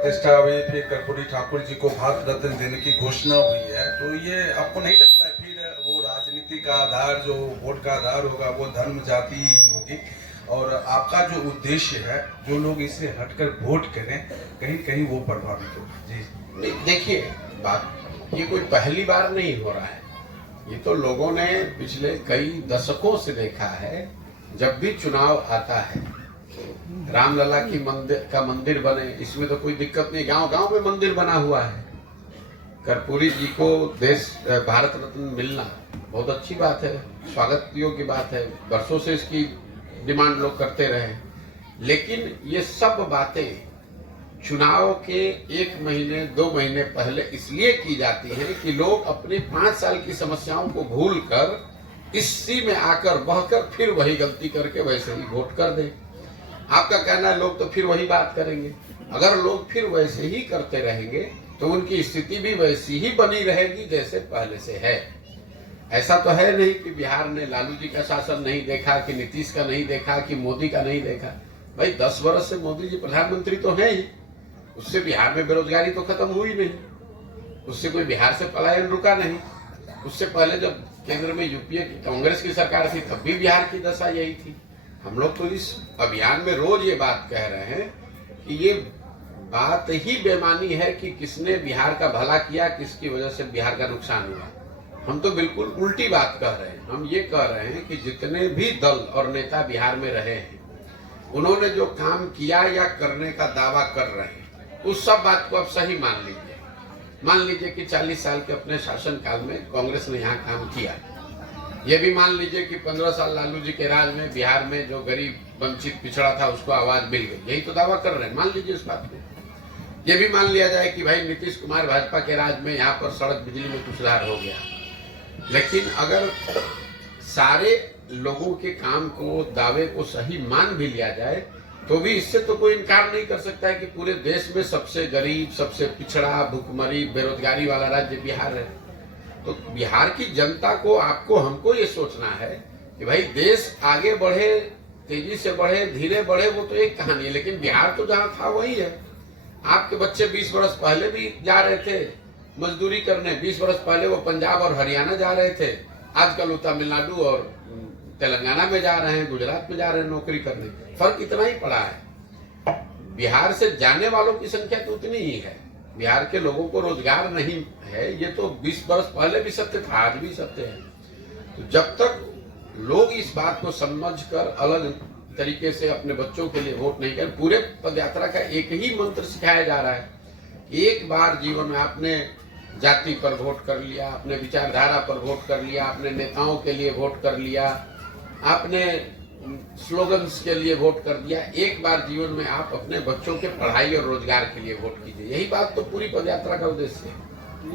प्रतिष्ठा हुई, फिर कर्पूरी ठाकुर जी को भारत रत्न देने की घोषणा हुई है, तो ये आपको नहीं लगता है फिर वो राजनीति का आधार, जो वोट का आधार होगा वो धर्म जाति ही होगी, और आपका जो उद्देश्य है जो लोग इसे हटकर वोट करें कहीं कहीं वो प्रभावित हो? जी देखिए, बात ये कोई पहली बार नहीं हो रहा है। ये तो लोगों ने पिछले कई दशकों से देखा है। जब भी चुनाव आता है, रामलला का मंदिर बने, इसमें तो कोई दिक्कत नहीं। गांव गांव में मंदिर बना हुआ है। कर्पूरी जी को भारत रत्न मिलना बहुत अच्छी बात है, स्वागत योग्य बात है। वर्षों से इसकी डिमांड लोग करते रहे, लेकिन ये सब बातें चुनाव के 1 महीने 2 महीने पहले इसलिए की जाती है कि लोग अपने 5 साल की समस्याओं को भूलकर इसी में आकर बहकर फिर वही गलती करके वैसे ही वोट कर दें। आपका कहना है लोग तो फिर वही बात करेंगे। अगर लोग फिर वैसे ही करते रहेंगे तो उनकी स्थिति भी वैसी ही बनी रहेगी जैसे पहले से है। ऐसा तो है नहीं कि बिहार ने लालू जी का शासन नहीं देखा, कि नीतीश का नहीं देखा, कि मोदी का नहीं देखा। भाई 10 वर्ष से मोदी जी प्रधानमंत्री तो हैं ही, उससे बिहार में बेरोजगारी तो खत्म हुई नहीं, उससे कोई बिहार से पलायन रुका नहीं। उससे पहले जब केंद्र में यूपीए की कांग्रेस की सरकार थी तब भी बिहार की दशा यही थी। हम लोग तो इस अभियान में रोज ये बात कह रहे हैं कि ये बात ही बेमानी है कि किसने बिहार का भला किया, किसकी वजह से बिहार का नुकसान हुआ। हम तो बिल्कुल उल्टी बात कह रहे हैं। हम ये कह रहे हैं कि जितने भी दल और नेता बिहार में रहे हैं, उन्होंने जो काम किया या करने का दावा कर रहे हैं, उस सब बात को आप सही मान लीजिए। मान लीजिए कि 40 साल के अपने शासन काल में कांग्रेस ने यहाँ काम किया। ये भी मान लीजिए कि 15 साल लालू जी के राज में बिहार में जो गरीब वंचित पिछड़ा था उसको आवाज मिल गई। यही तो दावा कर रहे हैं, मान लीजिए इस बात को। ये भी मान लिया जाए कि भाई नीतीश कुमार भाजपा के राज में यहाँ पर सड़क बिजली में कुछ सुधार हो गया। लेकिन अगर सारे लोगों के काम को, दावे को सही मान भी लिया जाए तो भी इससे तो कोई इनकार नहीं कर सकता है कि पूरे देश में सबसे गरीब, सबसे पिछड़ा, भुखमरी, बेरोजगारी वाला राज्य बिहार है। तो बिहार की जनता को, आपको, हमको ये सोचना है कि भाई देश आगे बढ़े, तेजी से बढ़े, धीरे बढ़े, वो तो एक कहानी है, लेकिन बिहार तो जहां था वही है। आपके बच्चे 20 वर्ष पहले भी जा रहे थे मजदूरी करने, 20 वर्ष पहले वो पंजाब और हरियाणा जा रहे थे, आजकल वो तमिलनाडु और तेलंगाना में जा रहे हैं, गुजरात में जा रहे हैं नौकरी करने। फर्क इतना ही पड़ा है। बिहार से जाने वालों की संख्या तो उतनी ही है। बिहार के लोगों को रोजगार नहीं है, ये तो 20 वर्ष पहले भी सत्य था, आज भी सत्य है। तो जब तक लोग इस बात को समझकर अलग तरीके से अपने बच्चों के लिए वोट नहीं करें, पूरे पदयात्रा का एक ही मंत्र सिखाया जा रहा है। एक बार जीवन में आपने जाति पर वोट कर लिया, आपने विचारधारा पर वोट कर लिया, आपने नेताओं के लिए वोट कर लिया, आपने स्लोगन्स के लिए वोट कर दिया। एक बार जीवन में आप अपने बच्चों के पढ़ाई और रोजगार के लिए वोट कीजिए। यही बात तो पूरी पदयात्रा का उद्देश्य है।